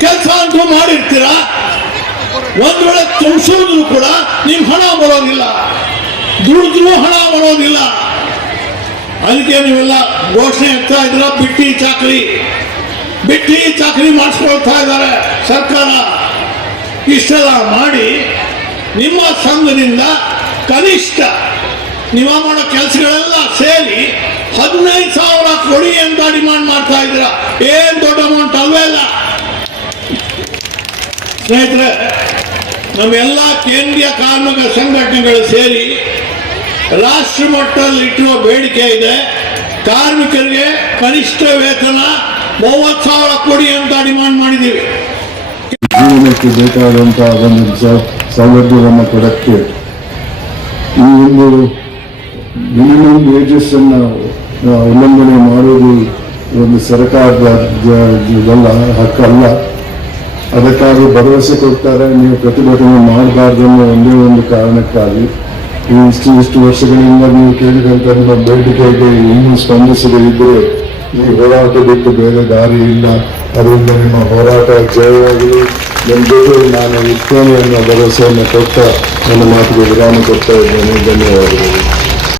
ಕೆಲಸ ಅಂತ ಮಾಡಿರ್ತೀರ? ಒಂದ್ ವೇಳೆ ತುಂಬಿಸಿದ್ರು ಕೂಡ ನಿಮ್ ಹಣ ಬರೋದಿಲ್ಲ. ದುಡಿದ್ರು ಹಣ ಬರೋದಿಲ್ಲ. ಅದಕ್ಕೆ ನೀವೆಲ್ಲ ಘೋಷಣೆ ಹಾಕ್ತಾ ಇದ್ರ ಬಿಟ್ಟಿ ಚಾಕರಿ. ಬಿಟ್ಟಿ ಚಾಕರಿ ಮಾಡಿಸ್ಕೊಳ್ತಾ ಇದ್ದಾರೆ ಸರ್ಕಾರ. ಇಷ್ಟೆಲ್ಲ ಮಾಡಿ ನಿಮ್ಮ ಸಂಘದಿಂದ ಕನಿಷ್ಠ ನೀವ ಮಾಡೋ ಕೆಲಸಗಳೆಲ್ಲ ಸೇರಿ ಹದಿನೈದು ಸಾವಿರ ಕೊಡಿ ಅಂತ ಡಿಮಾಂಡ್ ಮಾಡ್ತಾ ಇದ್ರ ಏನ್ ದೊಡ್ಡ ಅಮೌಂಟ್ ಅಲ್ವೇ ಇಲ್ಲ ಸ್ನೇಹಿತರೆ ನಮ್ಮೆಲ್ಲ ಕೇಂದ್ರೀಯ ಕಾರ್ಮಿಕ ಸಂಘಟನೆಗಳು ಸೇರಿ ರಾಷ್ಟ್ರ ಮಟ್ಟದಲ್ಲಿ ಇಟ್ಟಿರುವ ಬೇಡಿಕೆ ಇದೆ. ಕಾರ್ಮಿಕರಿಗೆ ಕನಿಷ್ಠ ವೇತನ ಮೂವತ್ತು ಸಾವಿರ ಕೊಡಿ ಅಂತ ಡಿಮಾಂಡ್ ಮಾಡಿದ್ದೀವಿ. ಜೀವನಕ್ಕೆ ಬೇಕಾದಂತಹ ಒಂದು ಸೌಲಭ್ಯವನ್ನು ಕೊಡಕ್ಕೆ ಈ ಒಂದು ಮಿನಿಮಮ್ ವೇಜಸ್ ಅನ್ನು ಉಲ್ಲಂಘನೆ ಮಾಡುವುದು ಒಂದು ಸರ್ಕಾರದ ಹಕ್ಕಲ್ಲ. ಅದಕ್ಕಾಗಿ ಭರವಸೆ ಕೊಡ್ತಾರೆ. ನೀವು ಪ್ರತಿಭಟನೆ ಮಾಡಬಾರ್ದು ಅನ್ನೋ ಒಂದೇ ಒಂದು ಕಾರಣಕ್ಕಾಗಿ ಇಷ್ಟು ಇಷ್ಟು ವರ್ಷಗಳಿಂದ ನೀವು ಕೇಳಿದಂತ ನಿಮ್ಮ ಬೇಡಿಕೆಗೆ ಇನ್ನೂ ಸ್ಪಂದಿಸದಿದ್ರೆ ಈ ಹೋರಾಟ ಬಿಟ್ಟು ಬೇರೆ ದಾರಿ ಇಲ್ಲ. ಅದರಿಂದ ನಿಮ್ಮ ಹೋರಾಟ ಜಯವಾಗಲಿ ನಿಮ್ಮ ಜೊತೆ ನಾನು ಇರ್ತೇನೆ ಅನ್ನೋ ಭರವಸೆಯನ್ನು ಕೊಟ್ಟ ನನ್ನ ಮಾತಿಗೆ ವಿರಾಮ ಕೊಡ್ತಾ ಇದ್ದೇನೆ. ಧನ್ಯವಾದಗಳು.